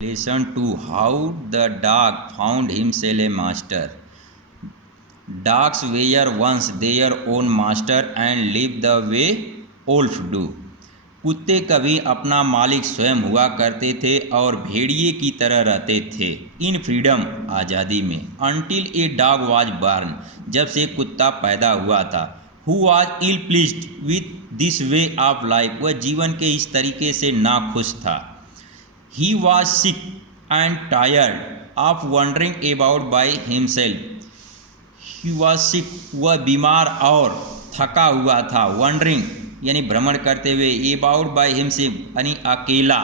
Listen to how the dog found himself a master. Dogs were once their own master and lived the way wolves do. कुत्ते कभी अपना मालिक स्वयं हुआ करते थे और भेड़िए की तरह रहते थे इन फ्रीडम आज़ादी में until a dog was born जब से कुत्ता पैदा हुआ था who was ill pleased with this way of life वह जीवन के इस तरीके से नाखुश था he was sick and tired of wandering about by himself he was sick वह बीमार और थका हुआ था वंडरिंग यानी भ्रमण करते हुए अबाउट बाई हिमसेल्फ यानी अकेला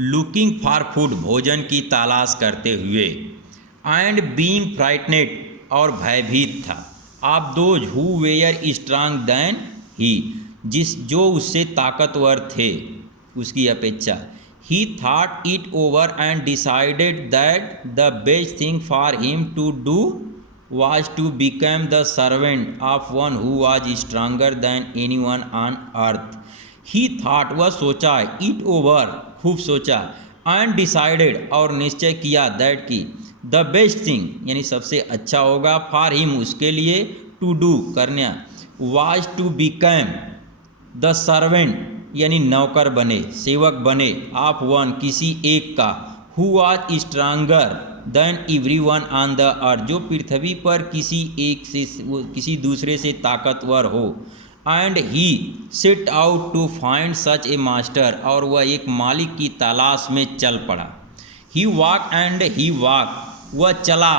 लुकिंग फॉर फूड भोजन की तलाश करते हुए एंड बीइंग फ्राइटनेड और भयभीत था of those who were strong than he जो उससे ताकतवर थे उसकी अपेक्षा ही thought it over and decided that the best thing for him to do was to become the servant of one who was stronger than anyone on earth. He thought वह सोचा it over खूब सोचा and decided और निश्चय किया that कि the best thing यानी सबसे अच्छा होगा for him उसके लिए to do करना was to become the servant यानी नौकर बने सेवक बने of one किसी एक का who was stronger than everyone on the earth जो पृथ्वी पर किसी एक से किसी दूसरे से ताकतवर हो and he set out to find such a master और वह एक मालिक की तलाश में चल पड़ा he walk and he walk वह चला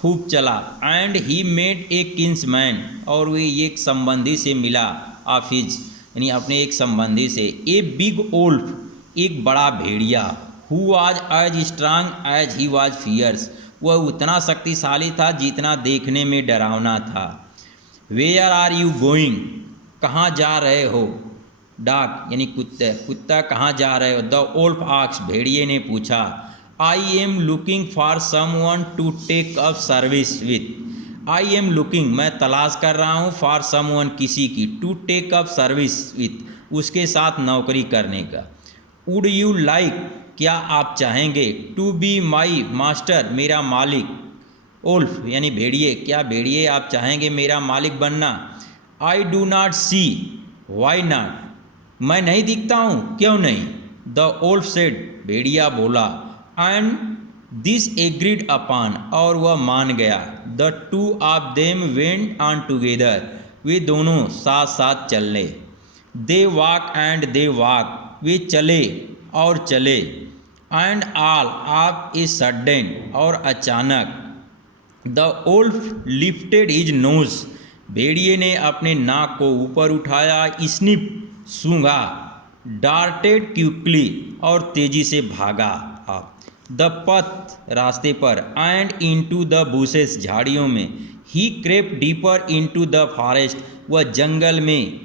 खूब चला and he met a kingsman और वे एक संबंधी से मिला ऑफ हिज यानी अपने एक संबंधी से ए बिग ओल्फ एक बड़ा भेड़िया who was as strong as he was fierce वह उतना शक्तिशाली था जितना देखने में डरावना था वेयर आर यू गोइंग कहाँ जा रहे हो डॉग यानी कुत्ता कहाँ जा रहे हो द वोल्फ आस्क्ड भेड़िए ने पूछा I am looking for someone to take up service with I am looking मैं तलाश कर रहा हूँ फॉर समवन किसी की to take up service with उसके साथ नौकरी करने का वुड यू लाइक क्या आप चाहेंगे टू बी माई मास्टर मेरा मालिक ओल्फ यानी भेड़िए क्या भेड़िए आप चाहेंगे मेरा मालिक बनना I do not see why not मैं नहीं दिखता हूँ क्यों नहीं द ओल्फ सेड भेड़िया बोला एंड दिस एग्रीड अपॉन और वह मान गया the two of them went on together वे दोनों साथ साथ चलने they walk and they walk वे चले और चले and all of a sudden और अचानक the wolf lifted his nose भेड़िए ने अपने नाक को ऊपर उठाया स्निप सूंघा डार्टेड क्विकली और तेजी से भागा द पथ रास्ते पर एंड इनटू द बुशेस झाड़ियों में he crept deeper into the forest वह जंगल में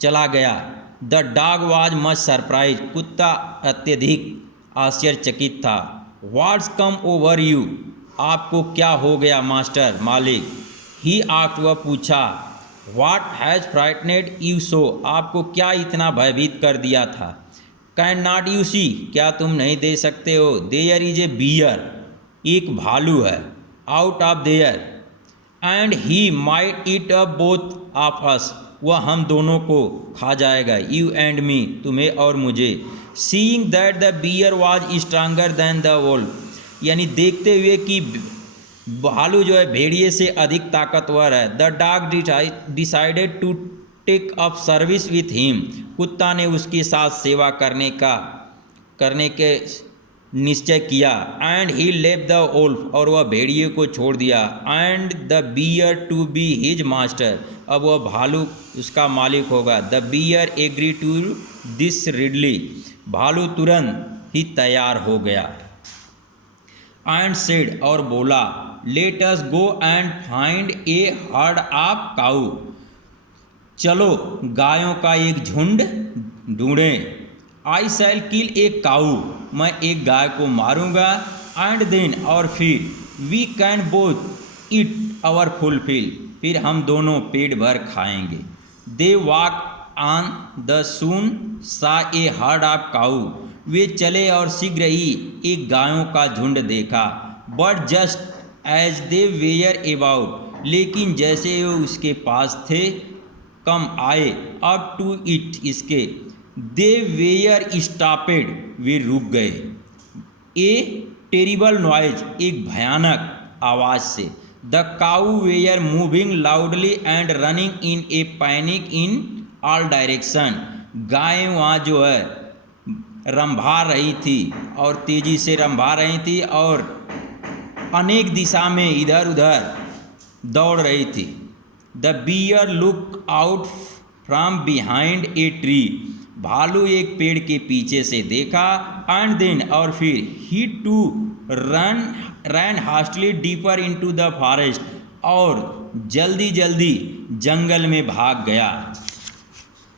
चला गया the dog was much surprise कुत्ता अत्यधिक आश्चर्यचकित था व्हाट्स कम ओवर यू आपको क्या हो गया मास्टर मालिक ही आस्क्ड वह पूछा व्हाट हैज़ फ्राइटनेड यू सो आपको क्या इतना भयभीत कर दिया था कैन नॉट यू सी क्या तुम नहीं दे सकते हो देयर इज ए बियर एक भालू है out of their and he might eat up both of us वह हम दोनों को खा जाएगा यू एंड मी तुम्हें और मुझे seeing that the bear was stronger than the wolf यानी देखते हुए कि भालू जो है भेड़िए से अधिक ताकतवर है the dog decided to take up service with him कुत्ता ने उसके साथ सेवा करने के निश्चय किया and he left the wolf और वह भेड़िए को छोड़ दिया and the bear to be his master अब वह भालू उसका मालिक होगा the bear agree to this readily भालू तुरंत ही तैयार हो गया एंड सेड और बोला let us go and find a herd of cow चलो गायों का एक झुंड ढूंढें आई शैल किल ए काऊ मैं एक गाय को मारूंगा एंड देन और फिर we can both eat our fill फिर हम दोनों पेट भर खाएंगे they walk on the soon saw a herd of काऊ वे चले और शीघ्र ही एक गायों का झुंड देखा। But just as they were about, लेकिन जैसे वे उसके पास थे, कम आए अप टू इट, इसके, दे वेयर स्टॉपेड, वे रुक गए। ए टेरिबल नॉइज, एक भयानक आवाज़ से। The cow were mooing loudly and running in a panic in all direction, गायें वहाँ जो है रंभा रही थी और तेज़ी से रंभा रही थी और अनेक दिशा में इधर उधर दौड़ रही थी। The bear look out from behind a tree, भालू एक पेड़ के पीछे से देखा। एंड देन, और फिर, he to run hastily deeper into the forest, और जल्दी जल्दी जंगल में भाग गया।